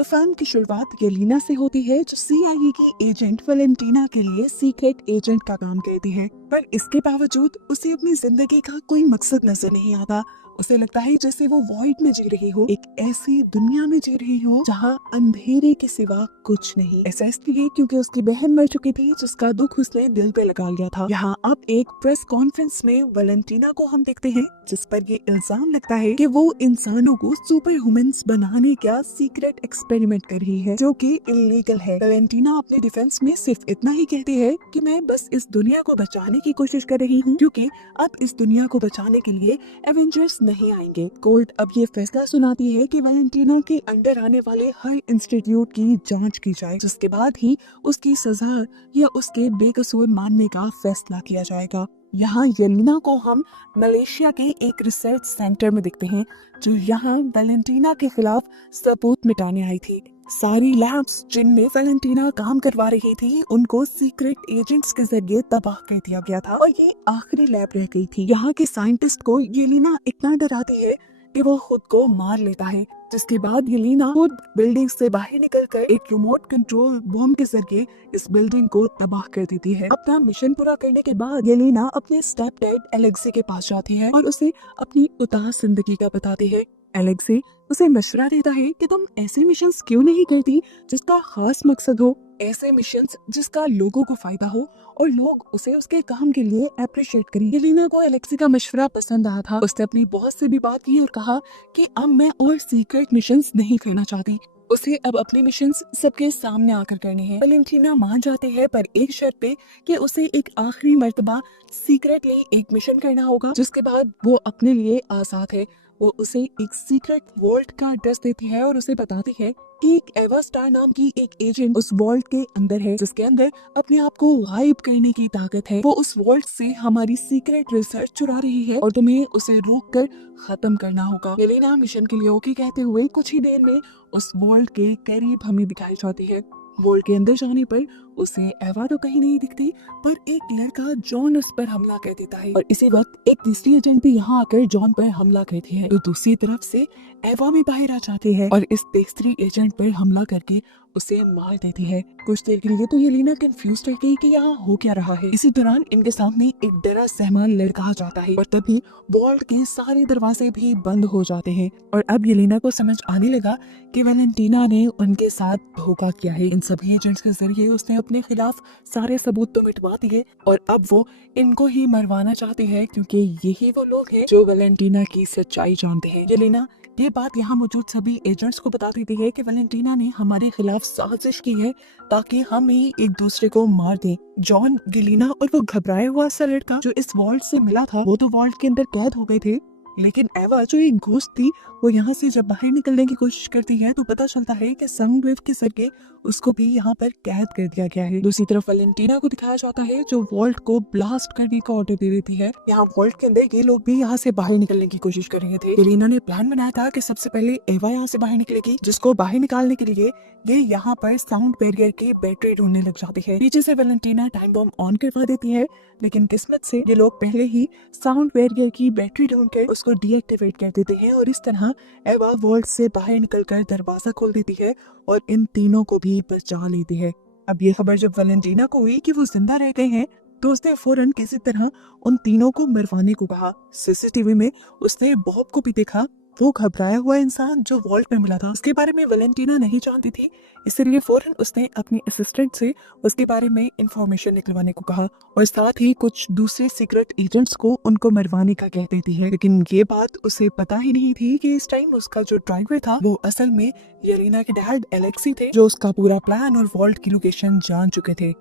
तो फिल्म की शुरुआत येलिना से होती है, जो CIA की एजेंट वैलेंटीना के लिए सीक्रेट एजेंट का काम करती है। पर इसके बावजूद उसे अपनी जिंदगी का कोई मकसद नजर नहीं आता। उसे लगता है जैसे वो वॉइड में जी रही हो, एक ऐसी दुनिया में जी रही हो जहाँ अंधेरे के सिवा कुछ नहीं। ऐसा इसलिए क्योंकि उसकी बहन मर चुकी थी, जिसका दुख उसने दिल पे लगा लिया था। यहाँ अब एक प्रेस कॉन्फ्रेंस में वैलेंटीना को हम देखते हैं, जिस पर ये इल्जाम लगता है कि वो इंसानों को सुपर ह्यूमंस बनाने का सीक्रेट एक्सपेरिमेंट कर रही है, जो कि इलीगल है। वैलेंटीना अपने डिफेंस में सिर्फ इतना ही कहती है कि मैं बस इस दुनिया को बचाने की कोशिश कर रही हूँ, क्योंकि अब इस दुनिया को बचाने के लिए एवेंजर्स नहीं आएंगे। कोर्ट अब ये फैसला सुनाती है कि वैलेंटीना के अंडर आने वाले हर इंस्टीट्यूट की जांच की जाए, जिसके बाद ही उसकी सजा या उसके बेकसूर मानने का फैसला किया जाएगा। यहाँ येलिना को हम मलेशिया के एक रिसर्च सेंटर में देखते हैं, जो यहाँ वैलेंटीना के खिलाफ सबूत मिटाने आई थी। सारी लैब्स जिनमें वैलेंटीना काम करवा रही थी, उनको सीक्रेट एजेंट्स के जरिए तबाह कर दिया गया था और ये आखिरी लैब रह गई थी। यहाँ के साइंटिस्ट को येलिना इतना डराती है कि वो खुद को मार लेता है, जिसके बाद येलिना खुद बिल्डिंग से बाहर निकलकर एक रिमोट कंट्रोल बॉम्ब के जरिए इस बिल्डिंग को तबाह कर देती है। अपना मिशन पूरा करने के बाद येलिना अपने स्टेप डैड एलेक्सी के पास जाती है और उसे अपनी उदास जिंदगी का बताती है। एलेक्सी उसे मशवरा देता है कि तुम ऐसे मिशंस क्यों नहीं करती जिसका खास मकसद हो, ऐसे मिशंस जिसका लोगों को फायदा हो और लोग उसे उसके काम के लिए अप्रिशिएट करें। येलिना को एलेक्सी का मशवरा पसंद आया था। उसने अपनी बॉस से भी बात की और कहा कि अब मैं और सीक्रेट मिशंस नहीं करना चाहती। उसे अब अपने मिशंस सबके सामने आकर करने हैं। वैलेंटीना मान जाती है, पर एक शर्त पे कि उसे एक आखिरी मर्तबा सीक्रेटली एक मिशन करना होगा, जिसके बाद वो अपने लिए आजाद है। वो उसे एक सीक्रेट वॉल्ट का एड्रेस देती है और उसे बताती है कि एक एवा स्टार नाम की एक एजेंट उस वॉल्ट के अंदर है, जिसके अंदर अपने आप को गायब करने की ताकत है। वो उस वॉल्ट से हमारी सीक्रेट रिसर्च चुरा रही है और तुम्हें उसे रोक कर खत्म करना होगा। येलिना मिशन के लिए ओके कहते हुए कुछ ही देर में उस वॉल्ट के करीब हमें दिखाई जाती है। वॉल्ट के अंदर जाने पर उसे एवा तो कहीं नहीं दिखती, पर एक लड़का जॉन उस पर हमला कर देता है और इसी वक्त एक तीसरी एजेंट भी यहाँ आकर जॉन पर हमला करती है। तो दूसरी तरफ से एवा भी बाहर आ जाती है और इस तीसरी एजेंट पर हमला करके उसे मार देती है। कुछ देर के लिए तो येलिना कंफ्यूज रह गई कि यहाँ हो क्या रहा है। इसी दौरान इनके सामने एक डरा सहमा लड़का आ जाता है और तभी वॉल्ट के सारे दरवाजे भी बंद हो जाते हैं और अब येलिना को समझ आने लगा कि वैलेंटीना ने उनके साथ धोखा किया है। इन सभी एजेंट्स के जरिए उसने अपने खिलाफ सारे सबूत तो मिटवा दिए और अब वो इनको ही मरवाना चाहती है, क्योंकि यही वो लोग हैं जो वैलेंटीना की सच्चाई जानते हैं। येलिना ये बात यहाँ मौजूद सभी एजेंट्स को बता देती है कि वैलेंटीना ने हमारे खिलाफ साजिश की है ताकि हम ही एक दूसरे को मार दें। जॉन, येलिना और वो घबराया हुआ सा लड़का जो इस वॉल्ट से मिला था, वो तो वॉल्ट के अंदर कैद हो गए थे, लेकिन एवा जो एक घोस्ट थी, वो यहाँ से जब बाहर निकलने की कोशिश करती है तो पता चलता है कि साउंड के जरिए उसको भी यहाँ पर कैद कर दिया गया है। दूसरी तरफ वैलेंटीना को दिखाया जाता है जो वॉल्ट को ब्लास्ट करने का ऑर्डर दे देती है। यहाँ वॉल्ट के अंदर ये लोग भी यहाँ से बाहर निकलने की कोशिश कर रहे थे। येलिना ने प्लान बनाया था कि सबसे पहले एवा यहाँ से बाहर निकलेगी, जिसको बाहर निकालने के लिए ये यहाँ पर साउंड बैरियर की बैटरी ढूंढने लग जाती है। पीछे से वैलेंटीना टाइम बम ऑन करवा देती है, लेकिन किस्मत से ये लोग पहले ही साउंड बैरियर की बैटरी ढूंढकर उसको डीएक्टिवेट कर देते हैं और इस तरह एवा वॉल्ट से बाहर निकलकर दरवाजा खोल देती है और इन तीनों को भी बचा लेती है। अब ये खबर जब वैलेंटीना को हुई कि वो जिंदा रह गए हैं, तो उसने फौरन किसी तरह उन तीनों को मरवाने को कहा। सीसीटीवी में उसने बॉब को भी देखा, वो घबराया हुआ इंसान जो वॉल्ट में मिला था। उसके बारे में वैलेंटीना नहीं जानती थी, इसलिए फौरन उसने अपने असिस्टेंट से उसके बारे में इंफॉर्मेशन निकलवाने को कहा और साथ ही कुछ दूसरे सीक्रेट एजेंट्स को उनको मरवाने का कह देती है। लेकिन ये बात उसे पता ही नहीं थी कि इस टाइम उसका जो ड्राइवर था वो असल में येलिना के डैड एलेक्सी थे, जो उसका पूरा प्लान और वॉल्ट की लोकेशन जान चुके थे।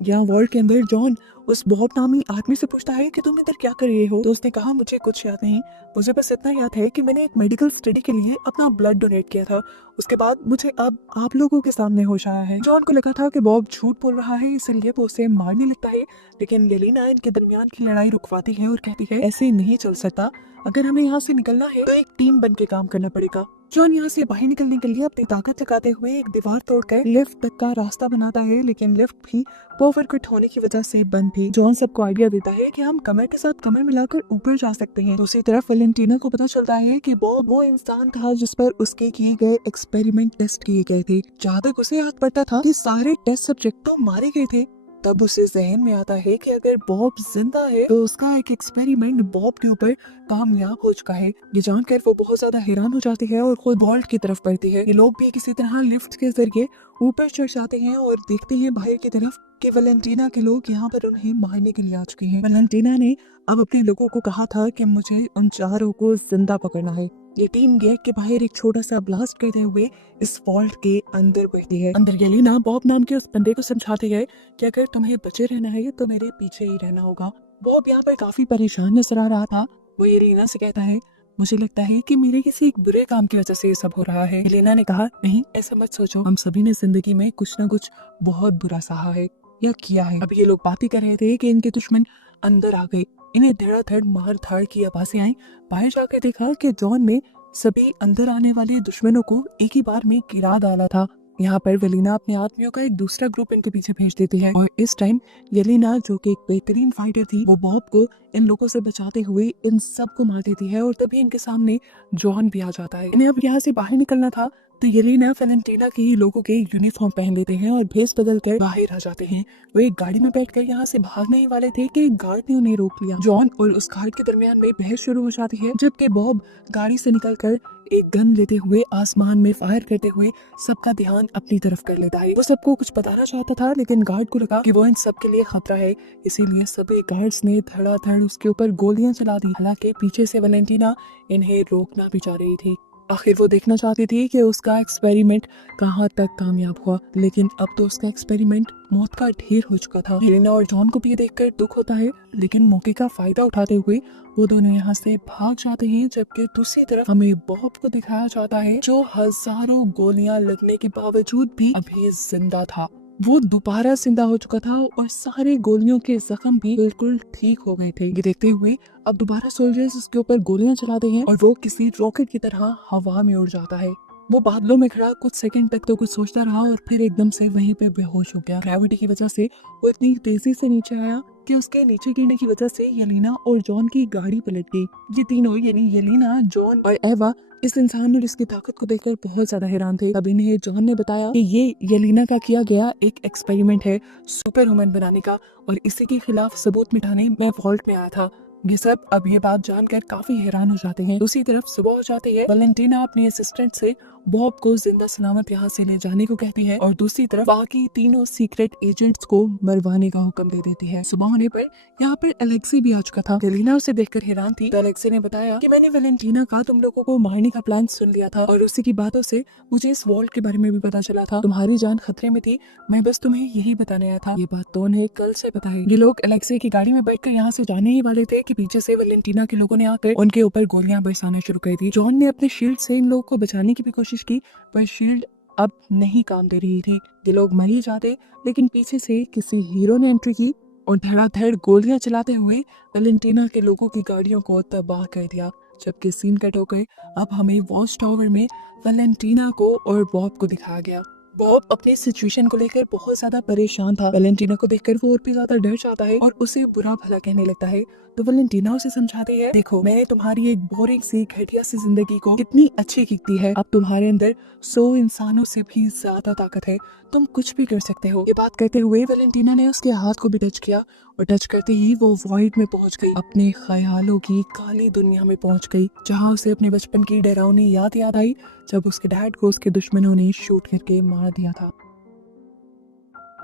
यहाँ वॉल्ट के अंदर जॉन उस बॉब नामी आदमी से पूछता है कि तुम इधर क्या कर रहे हो। तो उसने कहा मुझे कुछ याद नहीं, मुझे बस इतना याद है कि मैंने एक मेडिकल स्टडी के लिए अपना ब्लड डोनेट किया था। उसके बाद मुझे अब आप लोगों के सामने होश आया है। जॉन को लगा था कि बॉब झूठ बोल रहा है, इसलिए वो उसे मारने लगता है, लेकिन येलिना इनके दरमियान की लड़ाई रुकवाती है और कहती है ऐसे नहीं चल सकता, अगर हमें यहाँ से निकलना है तो एक टीम बन के काम करना पड़ेगा। जॉन यहाँ से बाहर निकलने के लिए अपनी ताकत लगाते हुए एक दीवार तोड़कर लिफ्ट तक का रास्ता बनाता है, लेकिन लिफ्ट भी ओवरकट होने की वजह से बंद थी। जॉन सबको आइडिया देता है कि हम कमर के साथ कमर मिलाकर ऊपर जा सकते हैं। दूसरी तरफ वैलेंटीना को पता चलता है कि बॉब वो इंसान था जिस पर उसके किए गए एक्सपेरिमेंट टेस्ट किए गए थे। जहाँ तक उसे याद पड़ता था कि सारे टेस्ट सब्जेक्ट तो मारे गए थे, तब उसे जहन में आता है कि अगर बॉब जिंदा है तो उसका एक एक्सपेरिमेंट बॉब के ऊपर कामयाब हो चुका है। ये जानकर वो बहुत ज्यादा हैरान हो जाती है और खुद वॉल्ट की तरफ बढ़ती है। ये लोग भी किसी तरह लिफ्ट के जरिए ऊपर चढ़ जाते हैं और देखते हैं बाहर की तरफ कि वैलेंटीना के लोग यहाँ पर उन्हें मारने के लिए आ चुके हैं। वैलेंटीना ने अब अपने लोगों को कहा था कि मुझे उन चारों को जिंदा पकड़ना है। ये टीम गेट के बाहर एक छोटा सा ब्लास्ट करते हुए इस वॉल्ट के अंदर बढ़ती है। अंदर येलेना बॉब नाम के उस बंदे को समझाती है कि अगर तुम्हें बचे रहना है तो मेरे पीछे ही रहना होगा। बॉब यहाँ पर काफी परेशान नजर आ रहा था। वो येलेना से कहता है, मुझे लगता है कि मेरे किसी एक बुरे काम की वजह से ये सब हो रहा है। येलेना ने कहा, नहीं ऐसा मत सोचो, हम सभी ने जिंदगी में कुछ न कुछ बहुत बुरा सहा है या किया है। अब ये लोग बातें कर रहे थे कि इनके दुश्मन अंदर आ गए। इन्हें धड़ाधड़ मार धाड़ की आवाजें आई। बाहर जाकर देखा कि जॉन ने सभी अंदर आने वाले दुश्मनों को एक ही बार में गिरा डाला था। यहाँ पर वेलिना अपने आदमियों का एक दूसरा ग्रुप इनके पीछे भेज देती है और इस टाइम येलेना जो कि एक बेहतरीन फाइटर थी, वो बॉब को इन लोगों से बचाते हुए इन सब को मार देती है और तभी इनके सामने जॉन भी आ जाता है। इन्हें अब यहाँ से बाहर निकलना था तो येलेना वैलेंटीना के ही लोगों के यूनिफॉर्म पहन लेते हैं और भेस बदल कर बाहर आ जाते हैं। वो एक गाड़ी में बैठकर यहाँ से भागने ही वाले थे कि एक गार्ड ने उन्हें रोक लिया। जॉन और उस गार्ड के दरमियान में बहस शुरू हो जाती है, जबकि बॉब गाड़ी से निकलकर एक गन लेते हुए आसमान में फायर करते हुए सबका ध्यान अपनी तरफ कर लेता है। वो सबको कुछ बताना चाहता था, लेकिन गार्ड को लगा कि वो इन सब के लिए खतरा है, इसीलिए सभी गार्ड्स ने धड़ाधड़ उसके ऊपर गोलियां चला दी। हालांकि पीछे से वैलेंटीना इन्हें रोकना भी चाह रही थी। आखिर वो देखना चाहती थी कि उसका एक्सपेरिमेंट कहाँ तक कामयाब हुआ, लेकिन अब तो उसका एक्सपेरिमेंट मौत का ढेर हो चुका था। येलेना और जॉन को भी देखकर दुख होता है, लेकिन मौके का फायदा उठाते हुए वो दोनों यहाँ से भाग जाते हैं। जबकि दूसरी तरफ हमें बॉब को दिखाया जाता है जो हजारों गोलियां लगने के बावजूद भी अभी जिंदा था। वो दोबारा जिंदा हो चुका था और सारे गोलियों के जख्म भी बिल्कुल ठीक हो गए थे। ये देखते हुए अब दोबारा सोल्जर्स उसके ऊपर गोलियां चलाते हैं और वो किसी रॉकेट की तरह हवा में उड़ जाता है। वो बादलों में खड़ा कुछ सेकंड तक तो कुछ सोचता रहा और फिर एकदम से वहीं पे बेहोश हो गया। ग्रेविटी की वजह से वो इतनी तेजी से नीचे आया कि उसके नीचे गिरने की वजह से येलेना और जॉन की गाड़ी पलट गई। ये तीनों यानी येलेना, जॉन और एवा इस इंसान और इसकी ताकत को देखकर बहुत ज्यादा हैरान थे। तब इन्हें जॉन ने बताया कि ये येलेना का किया गया एक एक्सपेरिमेंट है सुपर ह्यूमन बनाने का, और इसी के खिलाफ सबूत मिटाने मैं वॉल्ट में आया था। ये सब अब ये बात जानकर काफी हैरान हो जाते हैं। दूसरी तरफ सुबह हो जाती है। वैलेंटीना अपने असिस्टेंट से बॉब को जिंदा सलामत यहाँ से ले जाने को कहती है और दूसरी तरफ बाकी तीनों सीक्रेट एजेंट्स को मरवाने का हुक्म दे देती है। सुबह होने पर यहाँ पर एलेक्सी भी आ चुका था। येलेना उसे देखकर हैरान थी तो एलेक्सी ने बताया कि मैंने वैलेंटीना का तुम लोगों को मारने का प्लान सुन लिया था और उसी की बातों से मुझे इस वॉल्ट के बारे में भी पता चला था। तुम्हारी जान खतरे में थी, मैं बस तुम्हें यही बताने आया था। ये बात तो उन्हें कल से पता है। ये लोग एलेक्सी की गाड़ी में बैठकर यहाँ से जाने ही वाले थे कि पीछे से वैलेंटीना के लोगों ने आकर उनके ऊपर गोलियां बरसाना शुरू कर दी। जॉन ने अपने शील्ड से इन लोगों को बचाने की भी कोशिश की, पर शील्ड अब नहीं काम दे रही थी। ये लोग मर ही जाते, लेकिन पीछे से किसी हीरो ने एंट्री की और धड़ाधड़ गोलियां चलाते हुए वैलेंटीना के लोगों की गाड़ियों को तबाह कर दिया। जबकि सीन कट होकर अब हमें वॉच टावर में वैलेंटीना को और बॉब को दिखाया गया। बॉब अपनी सिचुएशन को लेकर बहुत ज्यादा परेशान था। वैलेंटीना को देखकर वो और भी ज्यादा डर जाता है और उसे बुरा भला कहने लगता है। तो वैलेंटीना उसे समझाती है, देखो मैंने तुम्हारी एक बोरिंग सी घटिया सी जिंदगी को कितनी अच्छी की दी है। अब तुम्हारे अंदर 100 इंसानों से भी ज्यादा ताकत है, तुम कुछ भी कर सकते हो। ये बात करते हुए वैलेंटीना ने उसके हाथ को भी टच किया और टच करते ही वो वॉइड में पहुंच गई, अपने ख्यालों की काली दुनिया में पहुंच गई, जहां उसे अपने बचपन की डरावनी याद आई जब उसके डैड को उसके दुश्मनों ने शूट करके मार दिया था।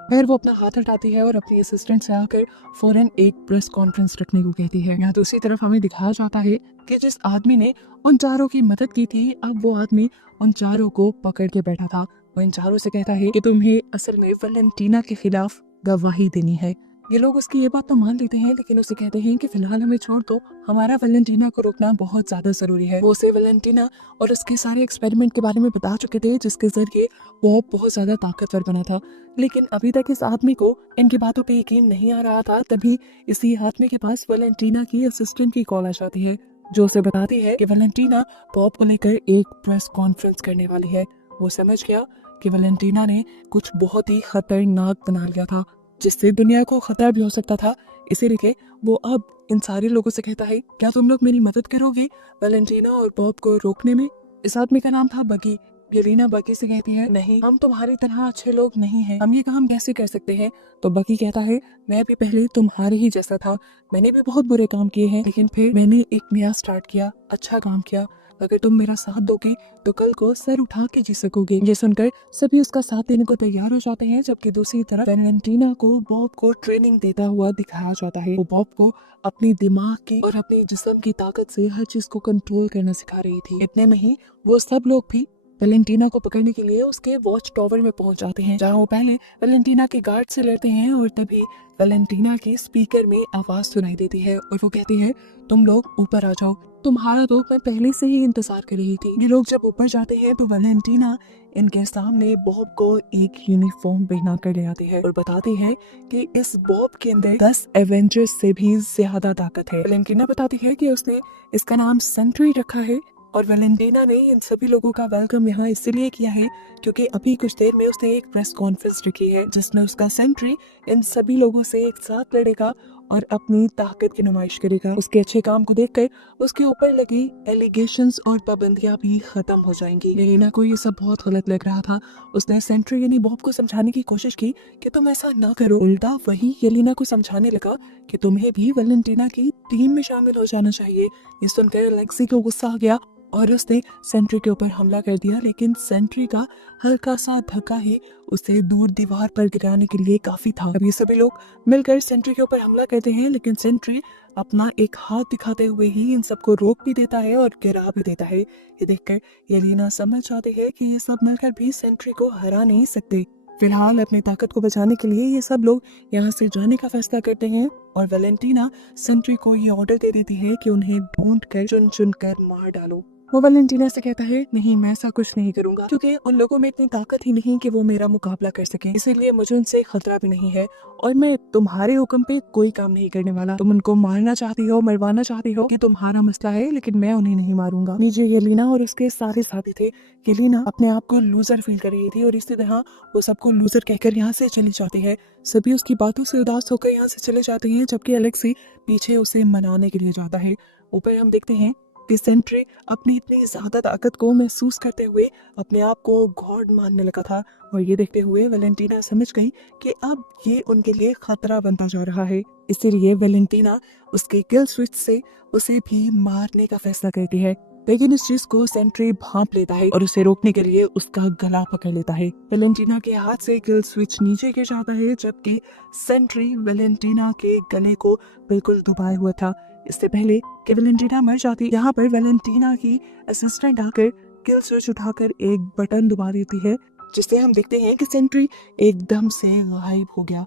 फिर वो अपना हाथ हटाती है और अपनी असिस्टेंट से आकर फौरन एक प्रेस कॉन्फ्रेंस रखने को कहती है। यहाँ दूसरी तरफ हमें दिखाया जाता है कि जिस आदमी ने उन चारों की मदद की थी, अब वो आदमी उन चारों को पकड़ के बैठा था। वो इन चारों से कहता है कि तुम्हें असल में वैलेंटीना के खिलाफ गवाही देनी है। ये लोग उसकी ये बात तो मान लेते हैं, लेकिन उसे कहते हैं कि फिलहाल हमें छोड़ दो, हमारा वैलेंटीना को रोकना बहुत ज्यादा जरूरी है। वो उसे वैलेंटीना और उसके सारे एक्सपेरिमेंट के बारे में बता चुके थे, जिसके जरिए वो बहुत ज्यादा ताकतवर बना था। लेकिन अभी तक इस आदमी को इनकी बातों पे यकीन नहीं आ रहा था। तभी इसी आदमी के पास वैलेंटीना की असिस्टेंट की कॉल आ जाती है। जो उसे बताती है कि वैलेंटीना बॉब को लेकर एक प्रेस कॉन्फ्रेंस करने वाली है। वो समझ गया कि वैलेंटीना ने कुछ बहुत ही खतरनाक बना लिया था, जिससे दुनिया को खतरा भी हो सकता था। इसीलिए वो अब इन सारे लोगों से कहता है, क्या तुम लोग मेरी मदद करोगे वैलेंटीना और बॉब को रोकने में? इस आदमी का नाम था बगी। येलेना बगी से कहती है, नहीं, हम तुम्हारी तरह अच्छे लोग नहीं हैं, हम ये काम कैसे कर सकते हैं? तो बगी कहता है, मैं भी पहले तुम्हारे ही जैसा था, मैंने भी बहुत बुरे काम किए हैं, लेकिन फिर मैंने एक नया स्टार्ट किया, अच्छा काम किया। अगर तुम मेरा साथ दोगे तो कल को सर उठा के जी सकोगे। ये सुनकर सभी उसका साथ देने को तैयार हो जाते हैं, जबकि दूसरी तरफ वैलेंटीना को बॉब को ट्रेनिंग देता हुआ दिखाया जाता है। वो बॉब को अपनी दिमाग की और अपनी जिस्म की ताकत से हर चीज को कंट्रोल करना सिखा रही थी। इतने में ही वो सब लोग भी वैलेंटीना को पकड़ने के लिए उसके वॉच टावर में पहुंच जाते हैं, जहां वो पहले वैलेंटीना के गार्ड से लड़ते हैं। और तभी वैलेंटीना के स्पीकर में आवाज सुनाई देती है और वो कहती है, तुम लोग ऊपर आ जाओ, तुम्हारा तो मैं पहले से ही इंतजार कर रही थी। ये लोग जब ऊपर जाते हैं तो वैलेंटीना इनके सामने बॉब को एक यूनिफॉर्म पहना कर ले आती है और बताती है कि इस बॉब के अंदर 10 एवेंजर्स से भी ज्यादा ताकत है। वैलेंटीना बताती है कि उसने इसका नाम सेंट्री रखा है और वैलेंटीना ने इन सभी लोगों का वेलकम यहाँ इसलिए किया है क्योंकि अभी कुछ देर में उसने एक प्रेस कॉन्फ्रेंस रखी है, जिसमें उसका सेंट्री इन सभी लोगों से एक साथ लड़ेगा और अपनी ताकत की नुमाइश करेगा। उसके अच्छे काम को देखकर उसके ऊपर लगी एलिगेशंस और पाबंदियां भी खत्म हो जाएंगी। येलेना को ये सब बहुत गलत लग रहा था। उसने सेंट्री यानी बॉब को समझाने की कोशिश की कि तुम ऐसा ना करो। उल्टा वही येलेना को समझाने लगा कि तुम्हें भी वैलेंटीना की टीम में शामिल हो जाना चाहिए। ये सुनकर अलेक्सी को गुस्सा आ गया और उसने सेंट्री के ऊपर हमला कर दिया, लेकिन सेंट्री का हल्का सा धक्का ही उसे दूर दीवार पर गिराने के लिए काफी था। अब ये सभी लोग मिलकर सेंट्री के ऊपर हमला करते हैं, लेकिन सेंट्री अपना एक हाथ दिखाते हुए ही इन सबको रोक भी देता है और गिरा भी देता है। ये देखकर येलेना समझ जाती है कि ये सब मिलकर भी सेंट्री को हरा नहीं सकते। फिलहाल अपनी ताकत को बचाने के लिए ये सब लोग यहाँ से जाने का फैसला करते हैं और वैलेंटीना सेंट्री को ये ऑर्डर दे देती है कि उन्हें ढूंढ कर चुन चुन कर मार डालो। वो वैलेंटीना से कहता है, नहीं, मैं ऐसा कुछ नहीं करूंगा, क्योंकि उन लोगों में इतनी ताकत ही नहीं कि वो मेरा मुकाबला कर सके, इसीलिए मुझे उनसे खतरा भी नहीं है और मैं तुम्हारे हुक्म पे कोई काम नहीं करने वाला। तुम उनको मारना चाहती हो, मरवाना चाहती हो, कि तुम्हारा मसला है, लेकिन मैं उन्हें नहीं मारूंगा। नीचे येलेना और उसके सारे साथी थे। येलेना अपने आप को लूजर फील कर रही थी और इसी तरह वो सबको लूजर कहकर यहाँ से चली जाती है। सभी उसकी बातों से उदास होकर यहाँ से चले जाते हैं, जबकि अलेक्सी पीछे उसे मनाने के लिए जाता है। ऊपर हम देखते हैं कि सेंट्री अपनी इतनी ज्यादा ताकत को महसूस करते हुए अपने आप को गॉड मानने लगा था और ये देखते हुए वैलेंटीना समझ गई कि अब ये उनके लिए खतरा बनता जा रहा है। इसीलिए वैलेंटीना उसके किल स्विच से उसे भी मारने का फैसला करती है, लेकिन इस चीज को सेंट्री भांप लेता है और उसे रोकने के लिए उसका गला पकड़ लेता है। वैलेंटीना के हाथ से किल स्विच नीचे गिर जाता है, जबकि सेंट्री वैलेंटीना के गले को बिल्कुल दबाए हुआ था। इससे पहले कि वैलेंटीना मर जाती, यहाँ पर वैलेंटीना की असिस्टेंट आकर किल स्विच उठाकर एक बटन दबा देती है, जिससे हम देखते हैं कि सेंट्री एकदम से गायब हो गया।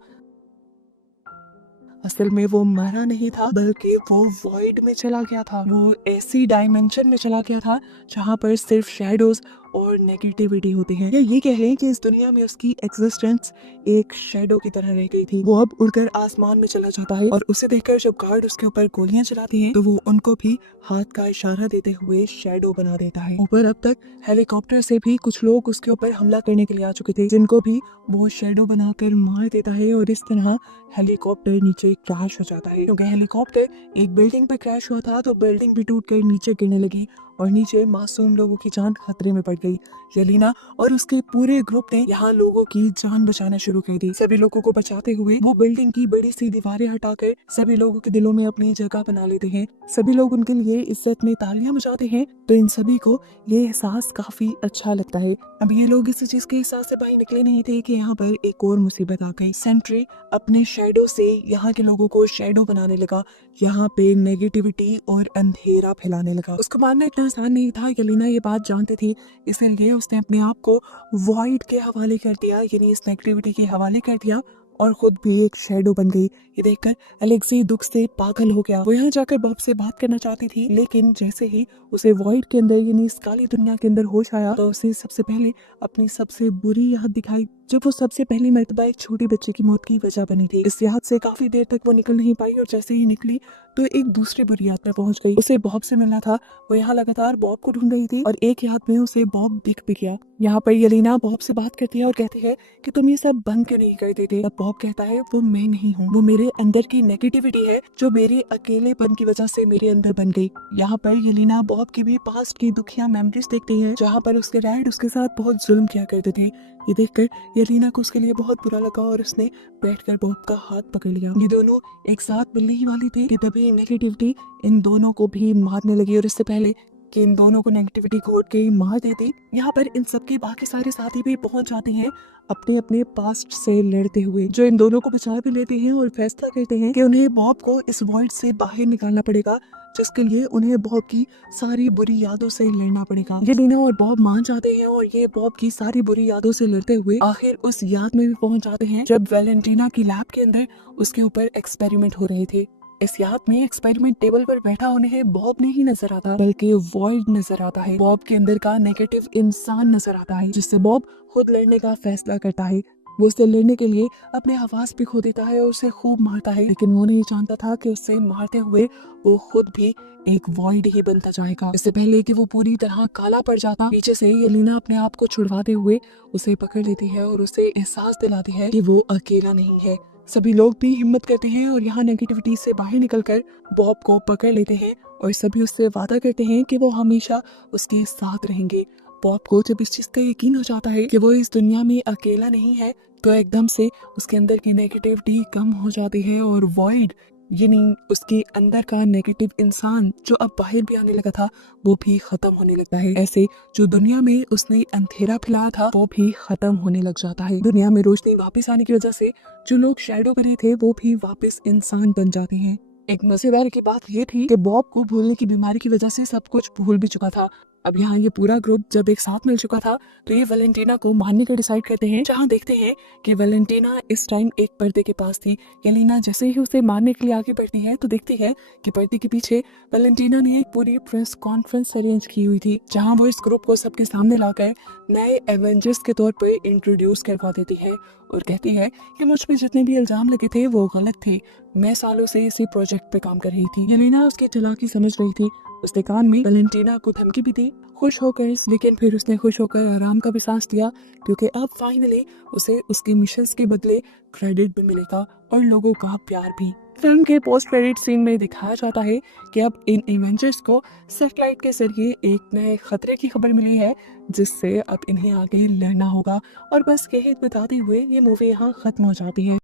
असल में वो मरा नहीं था, बल्कि वो वॉइड में चला गया था। वो ऐसी डायमेंशन में चला गया था जहाँ पर सिर्फ शैडोज और नेगेटिविटी होती है। ये कह रहे हैं कि इस दुनिया में उसकी एग्जिस्टेंस एक शैडो की तरह रह गई थी। वो अब उड़कर आसमान में चला जाता है और उसे देखकर जब गार्ड उसके ऊपर गोलियां चलाते हैं तो वो उनको भी हाथ का इशारा देते हुए शैडो बना देता है। ऊपर अब तक हेलीकॉप्टर से भी कुछ लोग उसके ऊपर हमला करने के लिए आ चुके थे, जिनको भी वो शैडो बनाकर मार देता है और इस तरह हेलीकॉप्टर नीचे क्रैश हो जाता है। क्योंकि हेलीकॉप्टर एक बिल्डिंग पर क्रैश हुआ था तो बिल्डिंग भी टूटकर नीचे गिरने लगी और नीचे मासूम लोगों की जान खतरे में पड़ गई। येलेना और उसके पूरे ग्रुप ने यहाँ लोगों की जान बचाना शुरू कर दी। सभी लोगों को बचाते हुए वो बिल्डिंग की बड़ी सी दीवारें हटाकर सभी लोगों के दिलों में अपनी जगह बना लेते हैं। सभी लोग उनके लिए इज्जत में तालियां बजाते हैं, तो इन सभी को ये एहसास काफी अच्छा लगता है। अब ये लोग इस चीज के एहसास से बाहर निकले नहीं थे कि यहाँ पर एक और मुसीबत आ गई। सेंट्री अपने शैडो से यहाँ के लोगों को शैडो बनाने लगा, यहाँ पे नेगेटिविटी और अंधेरा फैलाने लगा। उसको मानना इतना आसान नहीं था। येलेना ये बात जानती थी, इसलिए उसने अपने आप को वॉइड के हवाले कर दिया, यानी इस नेगेटिविटी के हवाले कर दिया और खुद भी एक शैडो बन गई। ये देखकर अलेक्सी दुख से पागल हो गया। वो यहाँ जाकर बॉब से बात करना चाहती थी, लेकिन जैसे ही उसे वॉइड के अंदर यानी इस काली दुनिया के अंदर होश आया तो उसे सबसे पहले अपनी सबसे बुरी याद दिखाई, जब वो सबसे पहली मर्तबा एक छोटे बच्चे की मौत की वजह बनी थी। इस याद से काफी देर तक वो निकल नहीं पाई और जैसे ही निकली तो एक दूसरी बुरी याद में पहुंच गई। उसे बॉब से मिलना था। वो यहाँ लगातार बॉब को ढूंढ रही थी और एक याद में उसे बॉब दिख भी गया। यहाँ पर येलेना बॉब से बात करती है और कहती है कि तुम ये सब बंद क्यों नहीं कर देते। तब बॉब कहता है वो मैं नहीं हूँ, वो मेरे अंदर की नेगेटिविटी है जो मेरे अकेलेपन की वजह से मेरे अंदर बन गई। यहाँ पर येलेना बॉब की भी पास्ट की दुखिया मेमोरीज देखती है जहाँ पर उसके डैड उसके साथ बहुत जुल्म किया करते थे। ये देखकर येलेना को उसके लिए बहुत बुरा लगा और उसने बैठकर बॉब का हाथ पकड़ लिया। ये दोनों एक साथ मिलने ही वाली थी कि तभी नेगेटिविटी इन दोनों को भी मारने लगी और इससे पहले कि इन दोनों को नेगेटिविटी घोट के मार देती, यहाँ पर इन सबके बाकी सारे साथी भी पहुंच जाते हैं अपने अपने पास्ट से लड़ते हुए, जो इन दोनों को बचा भी लेते हैं और फैसला करते हैं कि उन्हें बॉब को इस वॉइड से बाहर निकालना पड़ेगा, जिसके लिए उन्हें बॉब की सारी बुरी यादों से लड़ना पड़ेगा। ये लीना और बॉब मान जाते हैं और ये बॉब की सारी बुरी यादों से लड़ते हुए आखिर उस याद में भी पहुंच जाते हैं जब वैलेंटीना की लैब के अंदर उसके ऊपर एक्सपेरिमेंट हो रहे थे। इस याद में एक्सपेरिमेंट टेबल पर बैठा उन्हें बॉब नहीं नजर आता बल्कि वॉइड नजर आता है। बॉब के अंदर का नेगेटिव इंसान नजर आता है जिससे बॉब खुद लड़ने का फैसला करता है। वो उससे लड़ने के लिए अपने आवाज भी खो देता है और उसे खूब मारता है, लेकिन वो नहीं जानता था कि उससे मारते हुए वो खुद भी एक वॉइड ही बनता जाएगा। इससे पहले कि वो पूरी तरह काला पड़ जाता, पीछे से येलेना अपने आप को छुड़वाते हुए उसे पकड़ लेती है और उसे एहसास दिलाती है कि वो अकेला नहीं है। सभी लोग भी हिम्मत करते हैं और यहाँ नेगेटिविटी से बाहर निकलकर बॉब को पकड़ लेते हैं और सभी उससे वादा करते हैं कि वो हमेशा उसके साथ रहेंगे। बॉब को जब इस चीज का यकीन हो जाता है कि वो इस दुनिया में अकेला नहीं है तो एकदम से उसके अंदर की नेगेटिविटी कम हो जाती है और वॉइड यानी उसके अंदर का नेगेटिव इंसान जो अब बाहर भी आने लगा था वो भी खत्म होने लगता है। ऐसे जो दुनिया में उसने अंधेरा फैलाया था वो भी खत्म होने लग जाता है। दुनिया में रोशनी वापस आने की वजह से जो लोग शैडो बने थे वो भी वापस इंसान बन जाते हैं। एक मजेदार की बात ये थी कि बॉब को भूलने की बीमारी की वजह से सब कुछ भूल भी चुका था। अब यहाँ ये पूरा ग्रुप जब एक साथ मिल चुका था तो ये वैलेंटीना को मारने का डिसाइड करते हैं, जहाँ देखते हैं कि वैलेंटीना इस टाइम एक पर्दे के पास थी। येलेना जैसे ही उसे मारने के लिए आगे बढ़ती है तो देखती है कि पर्दे के पीछे वैलेंटीना ने एक पूरी प्रेस कॉन्फ्रेंस अरेंज की हुई थी जहाँ वो इस ग्रुप को सबके सामने लाकर नए एवेंजर्स के तौर पर इंट्रोड्यूस करवा देती है और कहती है कि मुझ पे जितने भी इल्जाम लगे थे वो गलत थे, मैं सालों से इसी प्रोजेक्ट पे काम कर रही थी। येलेना उसकी चालाकी समझ रही थी। उसने कान में वैलेंटीना को धमकी भी दी, खुश होकर, लेकिन फिर उसने खुश होकर आराम का भी सांस लिया क्योंकि अब फाइनली उसे उसके मिशंस के बदले क्रेडिट भी मिलेगा और लोगों का प्यार भी। फिल्म के पोस्ट क्रेडिट सीन में दिखाया जाता है कि अब इन एवेंजर्स को सैटेलाइट के जरिए एक नए खतरे की खबर मिली है जिससे अब इन्हें आगे लड़ना होगा। और बस यही बताते हुए ये मूवी यहाँ खत्म हो जाती है।